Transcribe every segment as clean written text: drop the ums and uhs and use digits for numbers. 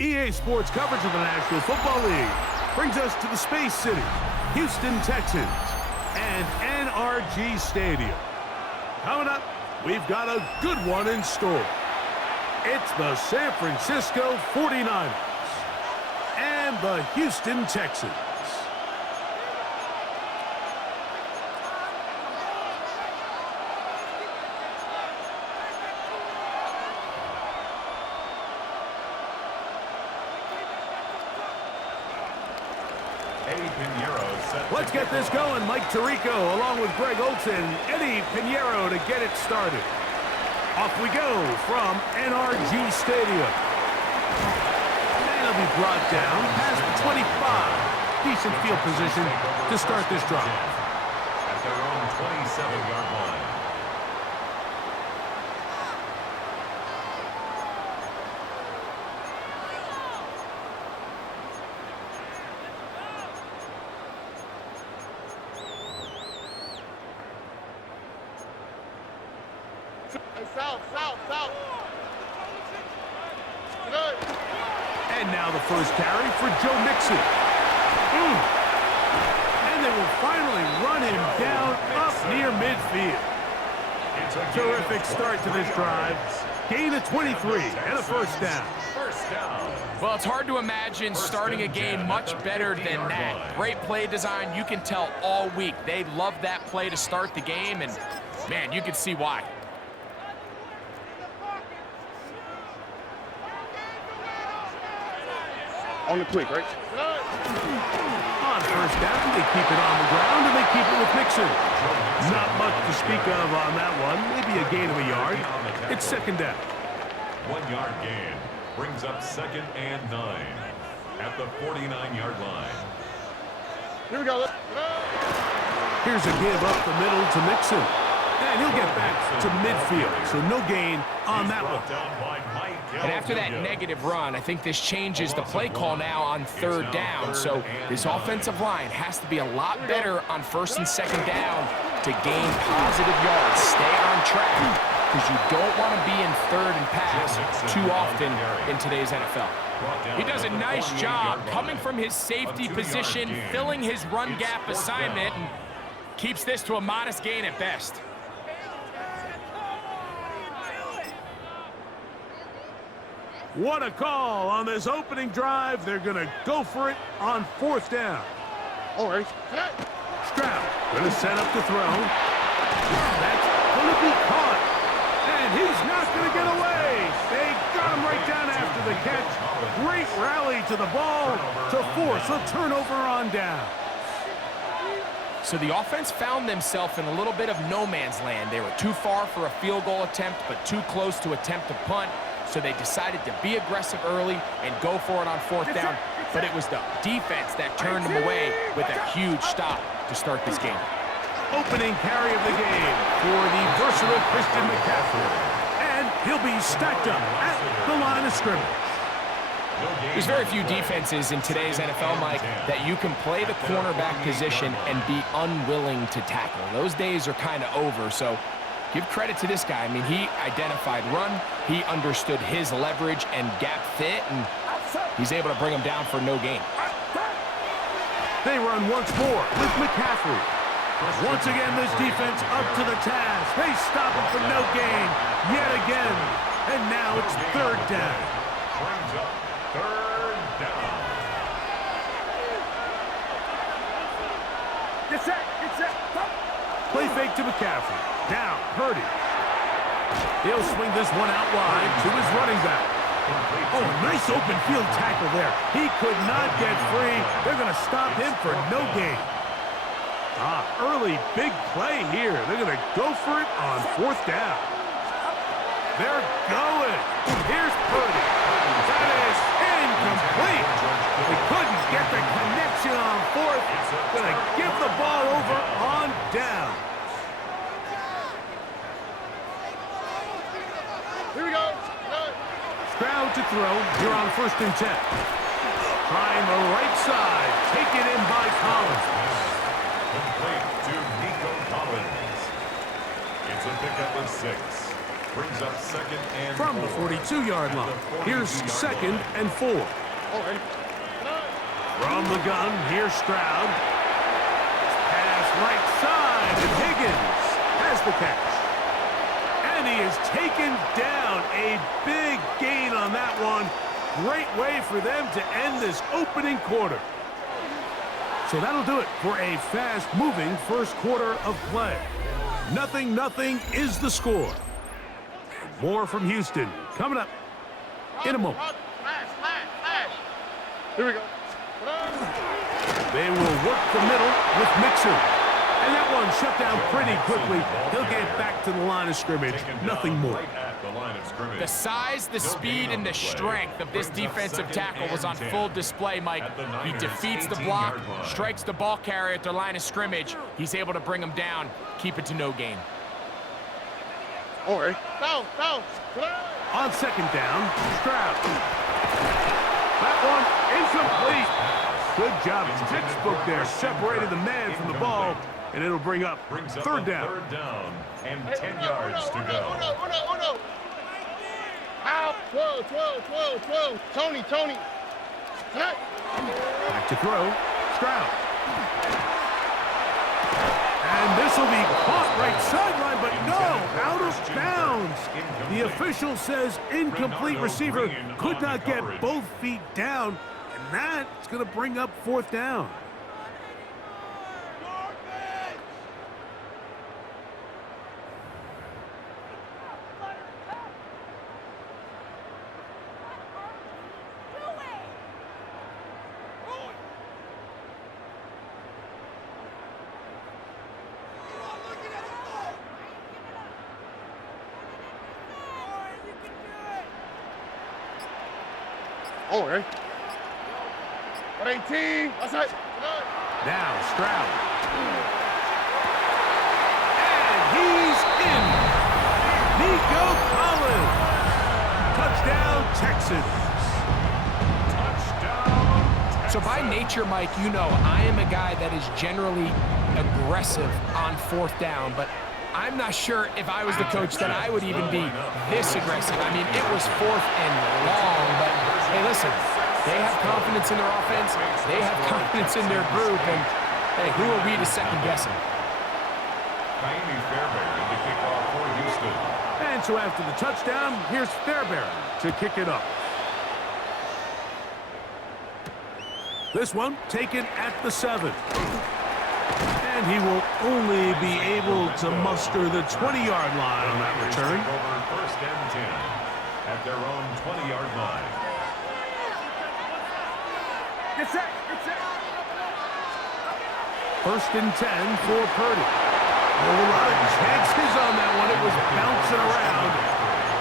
EA Sports coverage of the National Football League brings us to the Space City, Houston Texans, and NRG Stadium. Coming up, we've got a good one in store. It's the San Francisco 49ers and the Houston Texans. Let's get this going. Mike Tirico along with Greg Olsen, Eddie Pinheiro to get it started. Off we go from NRG Stadium. And it'll be brought down past the 25. Decent field position to start this drive. At their own 27-yard line. South. And now the first carry for Joe Mixon. And they will finally run him down up near midfield. Terrific start to this drive. Gain of 23 and a first down. Well, it's hard to imagine starting a game much better than that. Great play design. You can tell all week they love that play to start the game, and, man, you can see why. On the quick, right? On first down, they keep it on the ground, and they keep it with Mixon. Not much to speak of on that one. Maybe a gain of a yard. It's second down. 1-yard gain brings up 2nd and 9 at the 49-yard line. Here we go. Here's a give up the middle to Mixon. And he'll get back to midfield, so no gain on that one. And after that negative run, I think this changes the play call now on 3rd down. So this offensive line has to be a lot better on 1st and 2nd down to gain positive yards. Stay on track because you don't want to be in 3rd and pass too often in today's NFL. He does a nice job coming from his safety position, filling his run gap assignment, and keeps this to a modest gain at best. What a call on this opening drive. They're going to go for it on 4th down. All right. Stroud going to set up the throw. That's going to be caught. And he's not going to get away. They got him right down after the catch. Great rally to the ball to force a turnover on down. So the offense found themselves in a little bit of no man's land. They were too far for a field goal attempt, but too close to attempt a punt. So they decided to be aggressive early and go for it on 4th down. But it was the defense that turned them away with a huge stop to start this game. Opening carry of the game for the versatile Christian McCaffrey. And he'll be stacked up at the line of scrimmage. There's very few defenses in today's NFL, Mike, that you can play the cornerback position and be unwilling to tackle. Those days are kind of over, so give credit to this guy. I mean, he identified run, he understood his leverage and gap fit, and he's able to bring him down for no gain. They run once more with McCaffrey. Once again, this defense up to the task. They stop him for no gain yet again. And now it's 3rd down. Brings up 3rd down. Get set. Play fake to McCaffrey. Down, Purdy. He'll swing this one out wide to his running back. Oh, nice open field tackle there. He could not get free. They're going to stop him for no gain. Early big play here. They're going to go for it on 4th down. They're going. Here's Purdy. That is incomplete. They couldn't get the connection on 4th. Going to give the ball over on down. Here we go. Stroud to throw here on 1st and 10. Trying the right side. Taken in by Collins. Complete to Nico Collins. It's a pickup of 6. Brings up second and From the 42-yard line, here's 2nd and 4. Oh, ready? From the gun, here's Stroud. Pass right side, and Higgins has the catch. And he is taken down. A big gain on that one. Great way for them to end this opening quarter. So that'll do it for a fast-moving first quarter of play. 0-0 is the score. More from Houston coming up in a moment. Flash. Here we go. They will work the middle with Mixon. And that one shut down pretty quickly. He'll get back to the line of scrimmage. Nothing more. Right at the line of scrimmage. The size, the speed, and the strength of this defensive tackle was on full display, Mike. He defeats the block, strikes the ball carrier at their line of scrimmage. He's able to bring him down, keep it to no gain. Oh, ready? Down. On 2nd down, Stroud. That one incomplete. Good job. Textbook there. Separated the man from the ball, and it'll bring up Brings up 3rd a down. 3rd down and 10 yards to go. Uno. Ow. 12. Tony. Back to throw. Stroud. And this will be caught right sideline, but no, out of bounds. The official says incomplete receiver could not get both feet down, and that's going to bring up 4th down. Oh, ready? 18. That's it. Now Stroud. And he's in. Nico Collins. Touchdown, Texans. So by nature, Mike, you know I am a guy that is generally aggressive on 4th down, but I'm not sure if I was the coach that I would even be this aggressive. I mean, it was 4th and long, but hey, listen, they have confidence in their offense, they have confidence in their group, and hey, who are we to second guess them? Kaimi Fairbairn to kick off for Houston. And so after the touchdown, here's Fairbairn to kick it up. This one taken at the 7. And he will only be able to muster the 20-yard line on that return. Over 1st and 10 at their own 20-yard line. Get set. 1st and 10 for Purdy. A lot of chances on that one. It was bouncing around,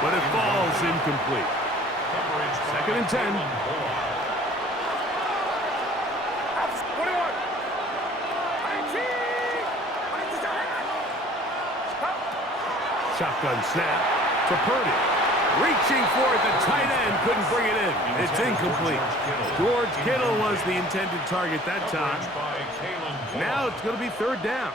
but it falls incomplete. 2nd and 10. Shotgun snap to Purdy. Reaching for it, the tight end couldn't bring it in. It's incomplete. George Kittle was the intended target that time. Now it's going to be 3rd down.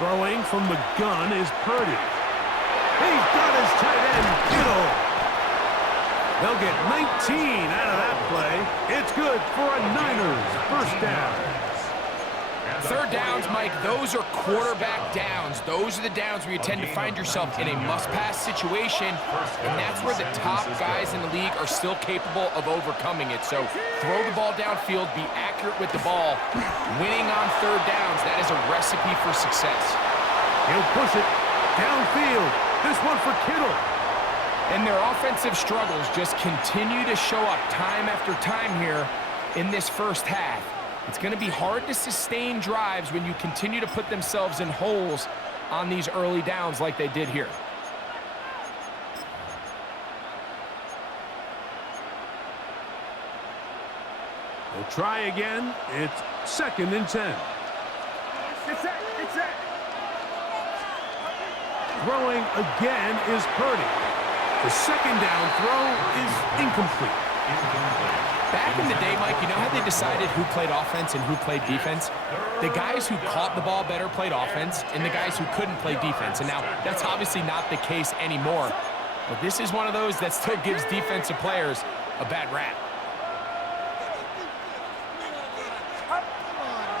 Throwing from the gun is Purdy. He's got his tight end, Kittle. They'll get 19 out of that play. It's good for a Niners 1st down. 3rd downs, Mike, those are quarterback downs. Those are the downs where you tend to find yourself in a must-pass situation, and that's where the top guys in the league are still capable of overcoming it. So throw the ball downfield, be accurate with the ball. Winning on 3rd downs, that is a recipe for success. He'll push it downfield. This one for Kittle. And their offensive struggles just continue to show up time after time here in this first half. It's going to be hard to sustain drives when you continue to put themselves in holes on these early downs like they did here. They'll try again. It's 2nd and 10. Get set. Throwing again is Purdy. The 2nd down throw is incomplete. Back in the day, Mike, you know how they decided who played offense and who played defense? The guys who caught the ball better played offense, and the guys who couldn't play defense. And now, that's obviously not the case anymore. But this is one of those that still gives defensive players a bad rap.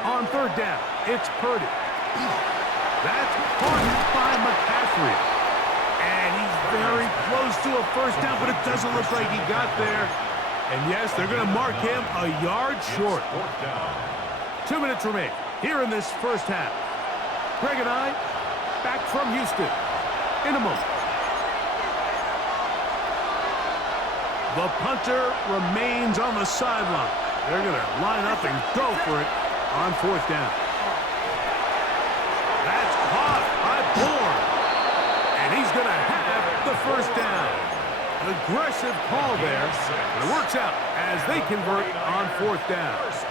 On third down, it's Purdy. That's caught by McCaffrey. And he's very close to a first down, but it doesn't look like he got there. And yes, they're going to mark him a yard short. 2 minutes remain here in this first half. Greg and I back from Houston in a moment. The punter remains on the sideline. They're going to line up and go for it on fourth down. That's caught by Bourne. And he's going to have the first down. Aggressive call there. It works out as they convert on fourth down. It's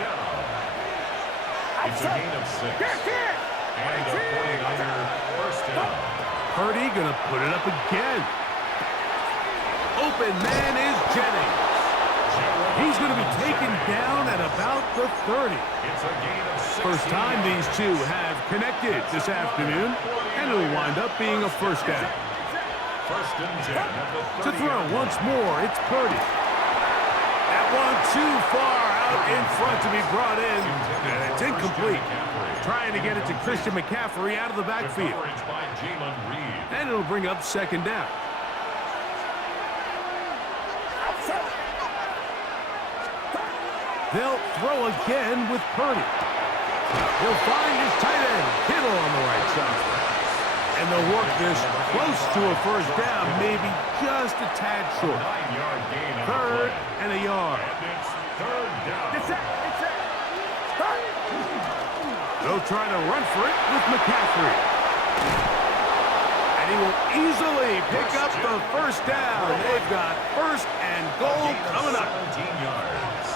a gain of 6. And a 49er first down. Purdy going to put it up again. Open man is Jennings. He's going to be taken down at about the 30. It's a gain of 6. First time these two have connected this afternoon, and it'll wind up being a first down. First and 10 at the 30. To throw once more, it's Purdy. That one too far out in front to be brought in, and it's incomplete. Trying to get it to Christian McCaffrey out of the backfield. And it'll bring up second down. They'll throw again with Purdy. He'll find his tight end, Kittle, on the right side. And they'll work this close to a first down, maybe just a tad short. 9-yard gain on Third and a yard. And it's third down. They'll try to run for it with McCaffrey. And he will easily pick up the first down. They've got first and goal coming up. 17 yards.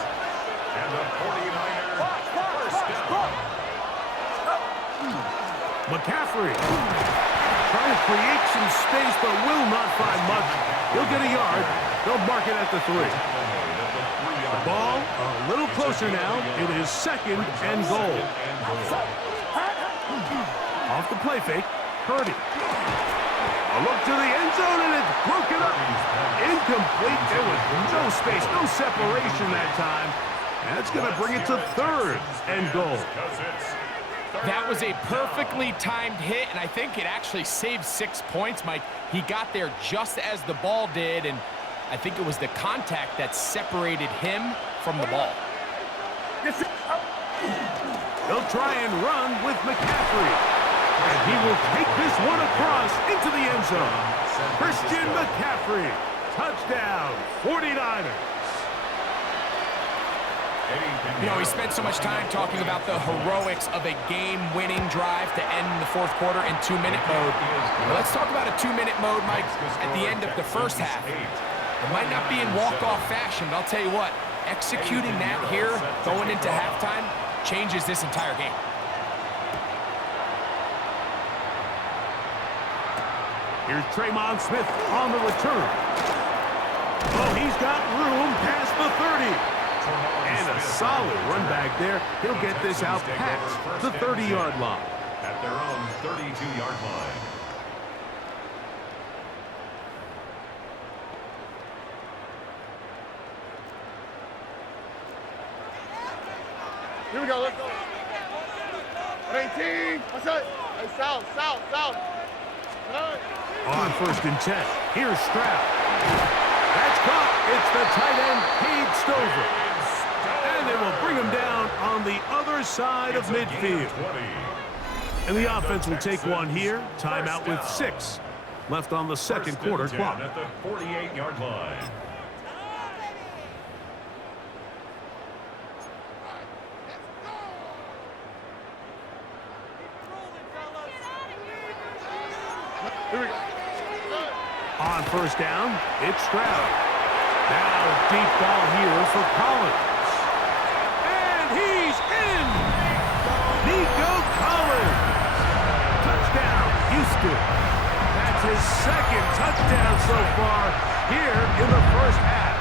And the 49er first down. McCaffrey trying to create some space, but will not find much. He'll get a yard. They'll mark it at the 3. The ball a little closer now. It is second and goal. Off the play fake, Purdy. A look to the end zone, and it's broken up. Incomplete. There was no space, no separation that time. That's going to bring it to third and goal. That was a perfectly timed hit, and I think it actually saved 6 points, Mike. He got there just as the ball did, and I think it was the contact that separated him from the ball. They'll try and run with McCaffrey. And he will take this one across into the end zone. Christian McCaffrey. Touchdown, 49ers. You know, we spent so much time talking about the heroics of a game-winning drive to end the fourth quarter in 2-minute mode. Well, let's talk about a 2-minute mode, Mike, at the end of the first half. It might not be in walk-off fashion, but I'll tell you what, executing that here, going into halftime, changes this entire game. Here's Traymon Smith on the return. Oh, he's got room past the 30. And a solid run back there. He'll get this out past the 30-yard line. At their own 32-yard line. Here we go, let's go. 18. What's up? Hey, south. On first and 10, here's Stroud. That's caught. It's the tight end, Cade Stover. And they will bring him down on the other side of midfield. And the offense will take one here. Timeout with 6 left on the second quarter clock. At the 48-yard line. Here we go. On first down, it's Stroud. Now deep ball here for Collins. And he's in! Nico Collins! Touchdown, Houston. That's his second touchdown so far here in the first half.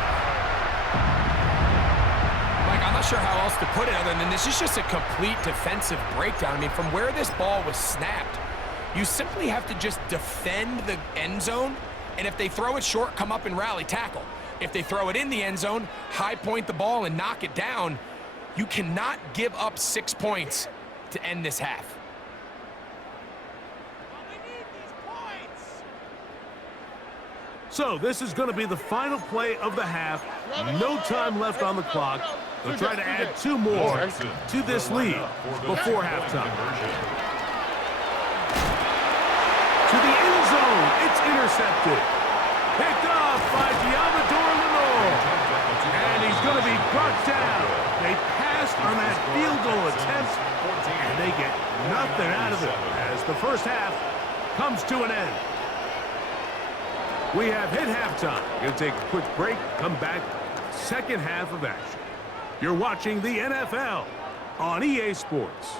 not sure how else to put it other than this is just a complete defensive breakdown. I mean, from where this ball was snapped, you simply have to just defend the end zone, and if they throw it short, come up and rally tackle. If they throw it in the end zone, high point the ball and knock it down. You cannot give up 6 points to end this half. So this is going to be the final play of the half. No time left on the clock. They'll try to add 2 more to this lead before halftime. To the end zone. It's intercepted. Picked off by Diamador Lenore. And he's going to be brought down. They passed on that field goal attempt, and they get nothing out of it as the first half comes to an end. We have hit halftime. Going to take a quick break, come back, second half of action. You're watching the NFL on EA Sports.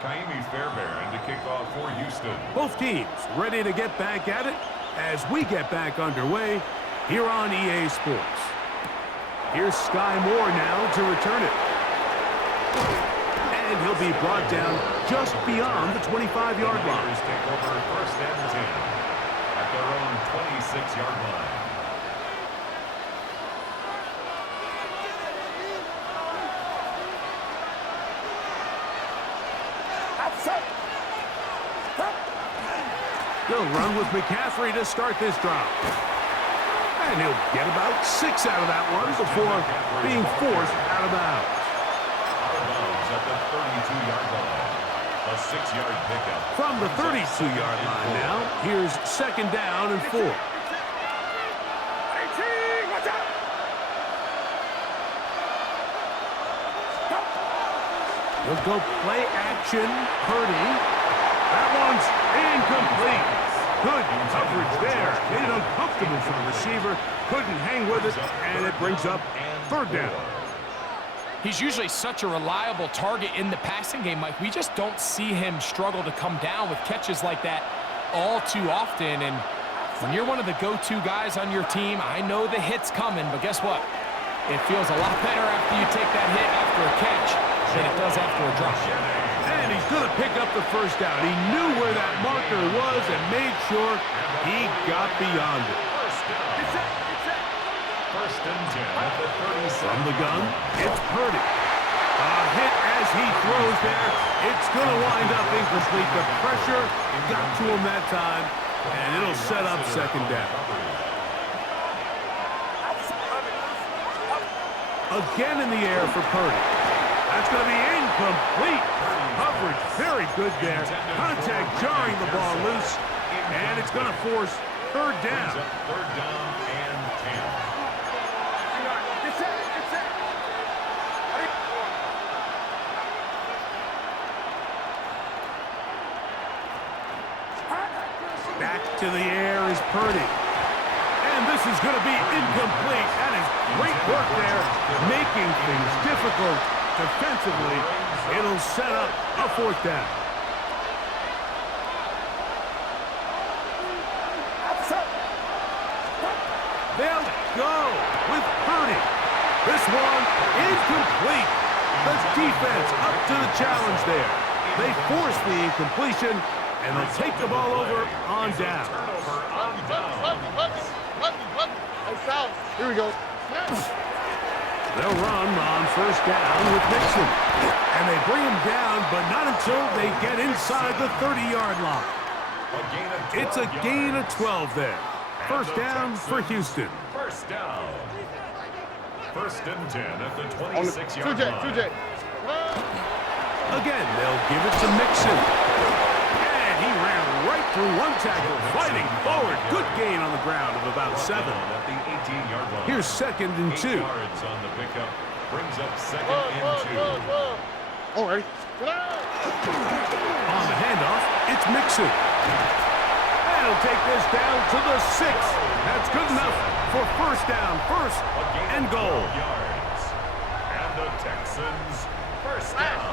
Kaimi Fairbairn to kick off for Houston. Both teams ready to get back at it as we get back underway here on EA Sports. Here's Sky Moore now to return it. And he'll be brought down just beyond the 25-yard line. Take over first and 10 at their own 26-yard line. They'll run with McCaffrey to start this drive. And he'll get about 6 out of that one before being forced out of bounds. Out of bounds at the 32-yard line. A 6-yard pickup. From the 32-yard line now, here's second down and 4. He'll go play action. Purdy. That one's incomplete. Good coverage there. Made it uncomfortable for the receiver. Couldn't hang with it, and it brings up third down. He's usually such a reliable target in the passing game, Mike. We just don't see him struggle to come down with catches like that all too often. And when you're one of the go-to guys on your team, I know the hit's coming, but guess what? It feels a lot better after you take that hit after a catch than it does after a drop. And he's going to pick up the first down. He knew where that marker was and made sure he got beyond it. First and 10 at the 37. From the gun, it's Purdy. A hit as he throws there. It's going to wind up incomplete. The pressure got to him that time, and it'll set up second down. Again in the air for Purdy. That's going to be incomplete. Coverage very good there. Contact jarring the ball loose, and it's going to force third down. Third down and 10. Back to the air is Purdy. And this is going to be incomplete. That is great work there, making things difficult defensively. It'll set up a fourth down. They'll go with Purdy. This one incomplete. The defense up to the challenge there. They force the incompletion, and they'll take the ball over on down. Here we go. They'll run on first down with Mixon. And they bring him down, but not until they get inside the 30-yard line. It's a gain of 12 there. First down for Houston. First down. First and 10 at the 26-yard line. 2J. Again, they'll give it to Mixon. And he ran right through one tackle, fighting forward. Good gain on the ground of about 7. At the 18-yard line. Here's second and 2. 8 yards on the pickup Brings up second and 2. Oh, ready? On the handoff, it's Mixon. They'll take this down to the 6. That's good enough for first down, first and goal. Yards. And the Texans, first down.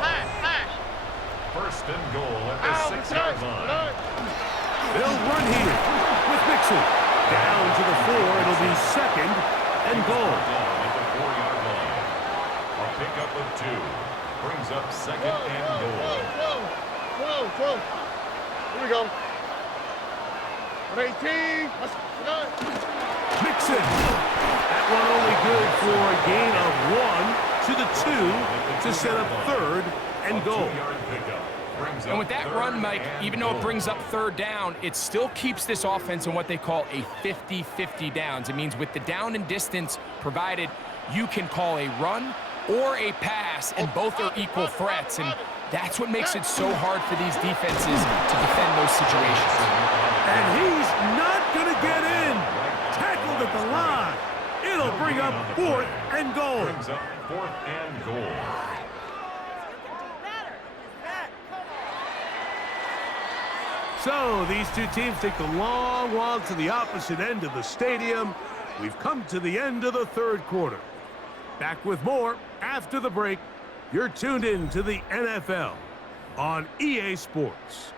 First and goal at the 6-yard line. They'll run here with Mixon. Down to the 4. It'll be second and goal. At the 4-yard line. A pickup of 2. Brings up second and goal. Whoa. Here we go. 18. Mixon. That one only good for a gain of 1 to the 2 to set up third and goal. And with that run, Mike, even though it brings up third down, it still keeps this offense in what they call a 50-50 downs. It means with the down and distance provided, you can call a run or a pass, and both are equal threats. And that's what makes it so hard for these defenses to defend those situations. And he's not going to get in. Tackled at the line. It'll bring up fourth and goal. Brings up fourth and goal. So these two teams take the long walk to the opposite end of the stadium. We've come to the end of the third quarter. Back with more after the break. You're tuned in to the NFL on EA Sports.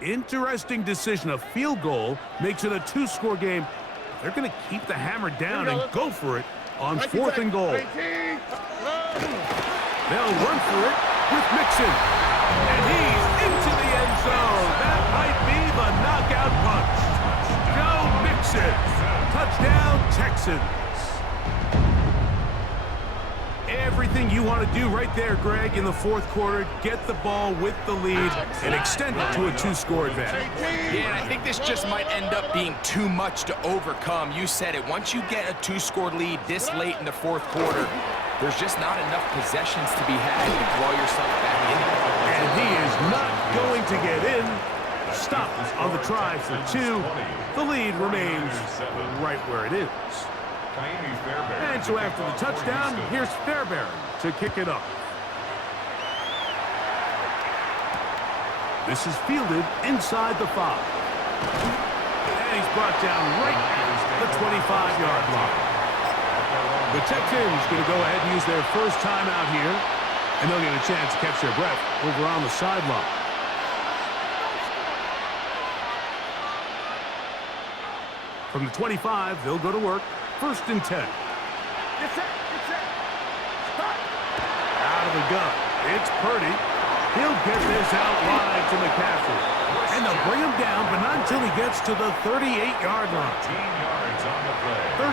Interesting decision. A field goal makes it a 2-score game. They're going to keep the hammer down and go for it on fourth and goal. They'll run for it with Mixon. And he's into the end zone. That might be the knockout punch. Joe Mixon. Touchdown, Texans. Everything you want to do right there, Greg, in the fourth quarter. Get the ball with the lead and extend it to a 2-score advantage. Yeah, and I think this just might end up being too much to overcome. You said it. Once you get a 2-score lead this late in the fourth quarter, there's just not enough possessions to be had to draw yourself back in. And he is not going to get in. Stop on the try for 2. The lead remains right where it is. And so after the touchdown, here's Fairbairn to kick it off. This is fielded inside the 5. And he's brought down right at the 25-yard line. The Texans going to go ahead and use their first timeout here, and they'll get a chance to catch their breath over on the sideline. From the 25, they'll go to work. First and 10. Out of the gun. It's Purdy. He'll get this out wide to McCaffrey. And they'll bring him down, but not until he gets to the 38-yard line.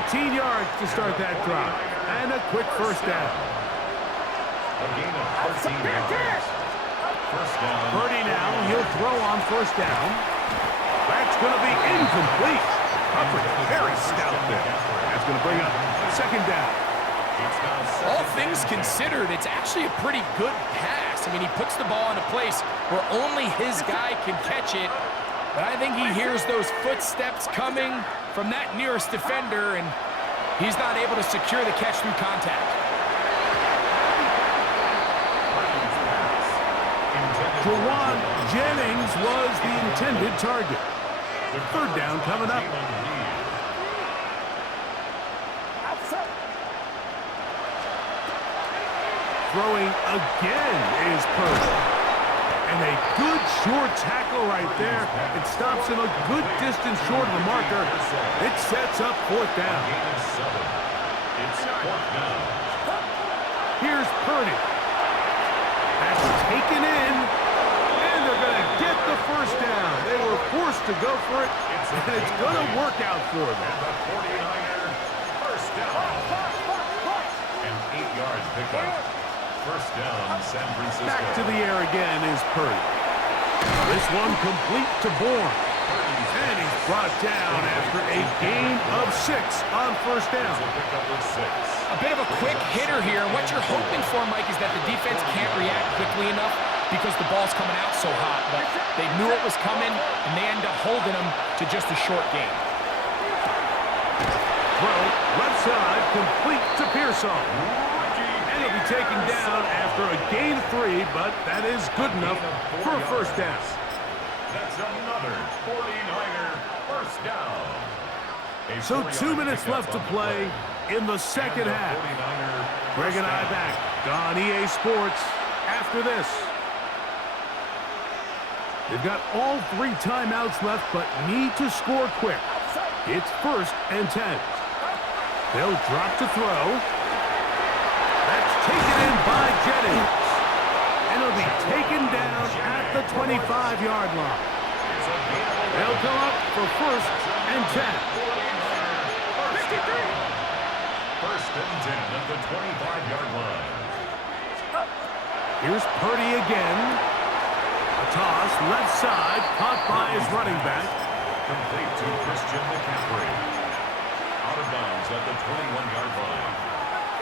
13 yards to start that drive. And a quick first down. A gain of 13 yards. First down. Purdy now, he'll throw on first down. That's going to be incomplete. Coverage very stout there. That's going to bring up second down. All things considered, it's actually a pretty good pass. I mean, he puts the ball in a place where only his guy can catch it. But I think he hears those footsteps coming from that nearest defender, and he's not able to secure the catch through contact. Jawan Jennings was the intended target. Third down coming up. Throwing again is Purdy. And a good short tackle right there. It stops him a good distance short of the marker. It sets up fourth down. It's fourth down. Here's Purdy. That's taken in. And they're going to get the first down. They were forced to go for it. And it's going to work out for them. And the 49er, first down. And 8 yards pickup. First down, San Francisco. Back to the air again is Purdy. This one complete to Bourne. And he's brought down after a gain of 6 on first down. A bit of a quick hitter here. What you're hoping for, Mike, is that the defense can't react quickly enough because the ball's coming out so hot. But they knew it was coming, and they end up holding them to just a short gain. throw. Left side, complete to Pearsall. And he'll be taken down after a gain of 3, but that is good enough for a first down. That's another 49er first down. So 2 minutes left to play in the second half. Greg and I back on EA Sports after this. They've got all 3 timeouts left, but need to score quick. It's 1st and 10. They'll drop to throw. That's taken in by Jennings. And he'll be taken down at the 25-yard line. They'll go up for 1st and 10. 1st and 10 at the 25-yard line. Here's Purdy again. A toss, left side, caught by his running back. Complete to Christian McCaffrey. Out of bounds at the 21-yard line.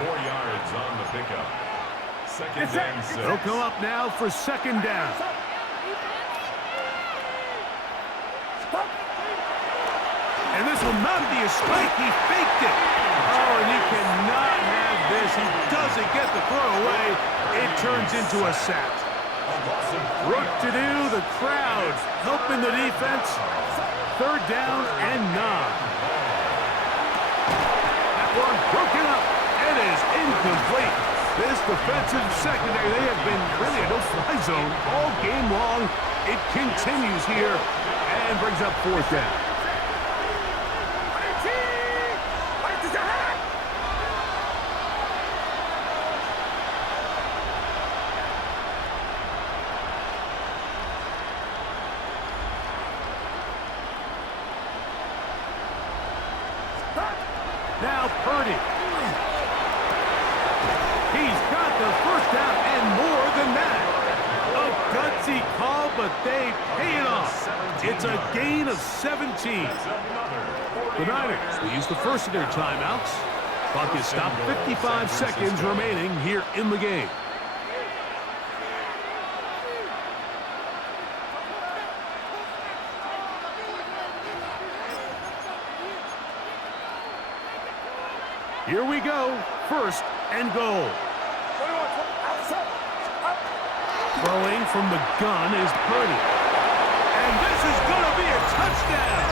4 yards on the pickup. 2nd and 6. They'll come up now for 2nd down. And this will not be a spike. He faked it. Oh, and he cannot have this. He doesn't get the throw away. It turns into a sack. Work to do. The crowd helping the defense. 3rd down and 9. That one broken up. It is incomplete. This defensive secondary, they have been really a no-fly zone all game long. It continues here and brings up 4th down. Now Purdy. He's got the 1st down and more than that. A gutsy call, but they pay it off. It's a gain of 17. The Niners will use the first of their timeouts. Clock is stopped, 55 seconds remaining here in the game. Here we go. 1st and goal. Throwing from the gun is Purdy. And this is going to be a touchdown.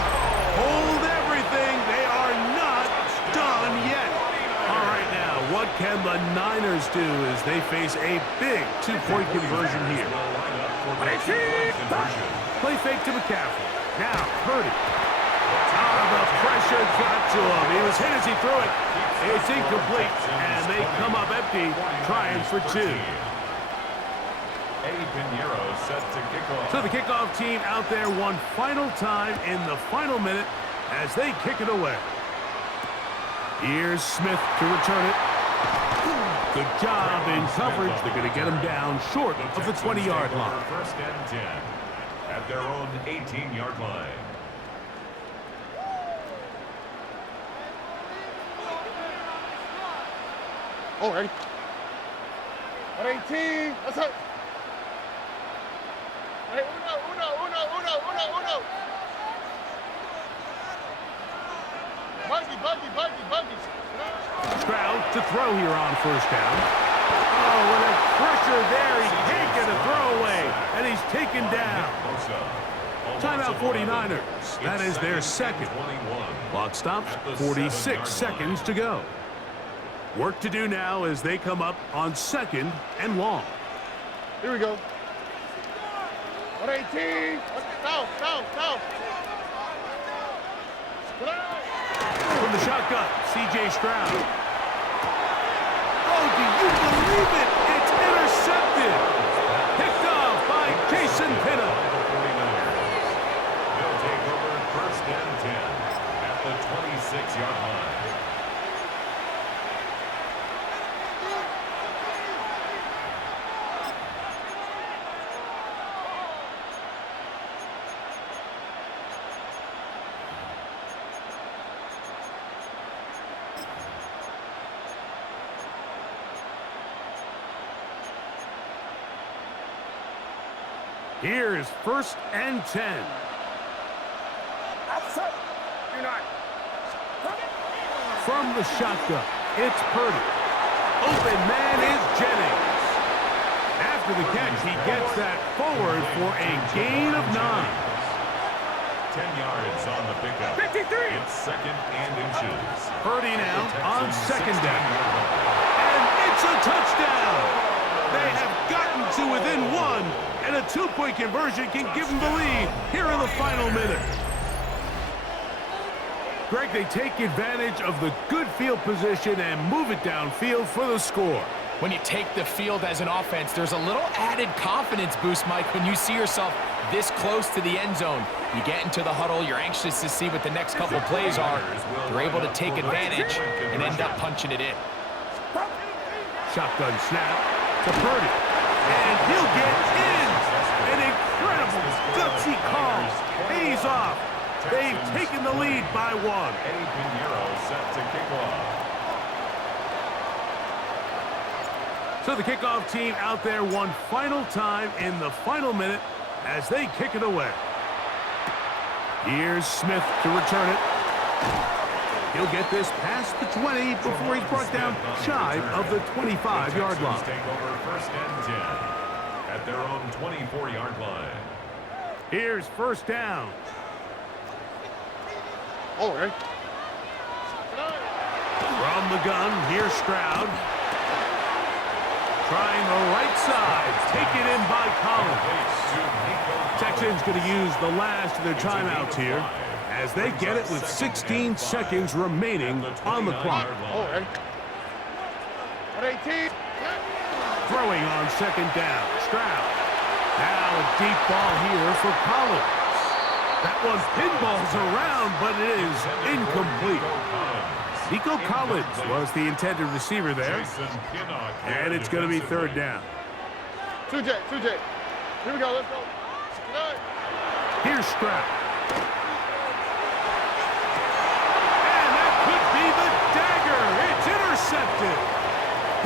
Hold everything. They are not done yet. All right, now, what can the Niners do as they face a big 2-point conversion here? Play fake to McCaffrey. Now, Purdy. The pressure got to him. He was hit as he threw it. It's incomplete, and they come up empty, trying for 2. Eddie Pinheiro set to kick off. So the kickoff team out there one final time in the final minute as they kick it away. Here's Smith to return it. Good job in coverage. They're going to get him down short of the 20-yard line. 1st and 10 at their own 18-yard line. Alrighty. 118. Let's go. Hey, uno. Buggy. Stroud to throw here on 1st down. Oh, with a pressure there. He can't get a throw away, and he's taken down. Timeout 49ers. That is their 2nd. Clock stops, 46 seconds to go. Work to do now as they come up on 2nd and long. Here we go. 118. Down. From the shotgun, C.J. Stroud. Oh, do you believe it? It's intercepted. Picked off by Jason Pinna. They'll take over 1st and 10 at the 26-yard line. Here's 1st and 10. from the shotgun. It's Purdy. Open man is Jennings. After the catch, he gets that forward for a gain of 9. 10 yards on the pickup. 53. It's second and inches. Purdy now on Texans second 16 down. yard line. And it's a touchdown. They have gotten to within 1, and a 2-point conversion can give them the lead here in the final minute. Greg, they take advantage of the good field position and move it downfield for the score. When you take the field as an offense, there's a little added confidence boost, Mike, when you see yourself this close to the end zone. You get into the huddle, you're anxious to see what the next couple plays are. You're able to take advantage and end up punching it in. Shotgun snap to Purdy. And he'll get in. An incredible gutsy call. Pays off. They've taken the lead by 1. Eddie Pinheiro set to kick off. So the kickoff team out there one final time in the final minute as they kick it away. Here's Smith to return it. He'll get this past the 20 before he's brought down shy of the 25-yard line. Take over first and 10 at their own 24-yard line. Here's first down. All right. From the gun, here's Stroud. Trying the right side. Taken in by Collins. Texans going to use the last of their timeouts here as they get it with 16 seconds remaining on the clock. All right. 18. Throwing on second down. Stroud. Now a deep ball here for Collins. That one pinballs around, but it is incomplete. Nico Collins was the intended receiver there. And it's going to be third down. 2J. Here we go. Let's go. Here's Stroud. And that could be the dagger. It's intercepted.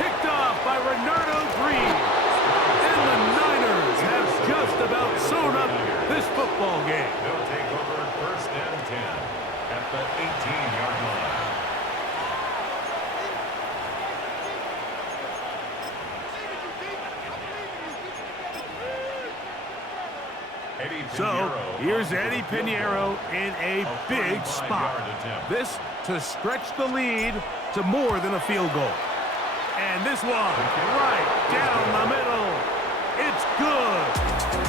Picked off by Renardo Green. And the Niners have just about sewn up this football game. They'll take over first and 10 at the 18-yard line. So, here's Eddie Pinheiro in a big spot. This to stretch the lead to more than a field goal. And this one, right down the middle. It's good.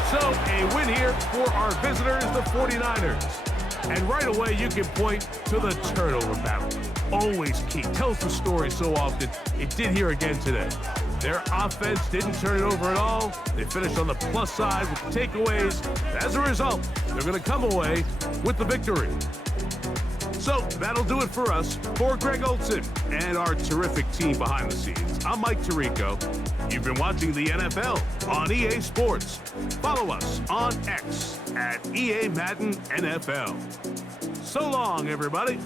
So, a win here for our visitors, the 49ers. And right away, you can point to the turnover battle. Always key. Tells the story so often. It did here again today. Their offense didn't turn it over at all. They finished on the plus side with the takeaways. As a result, they're going to come away with the victory. So that'll do it for us. For Greg Olson and our terrific team behind the scenes, I'm Mike Tirico. You've been watching the NFL on EA Sports. Follow us on X at EA Madden NFL. So long, everybody.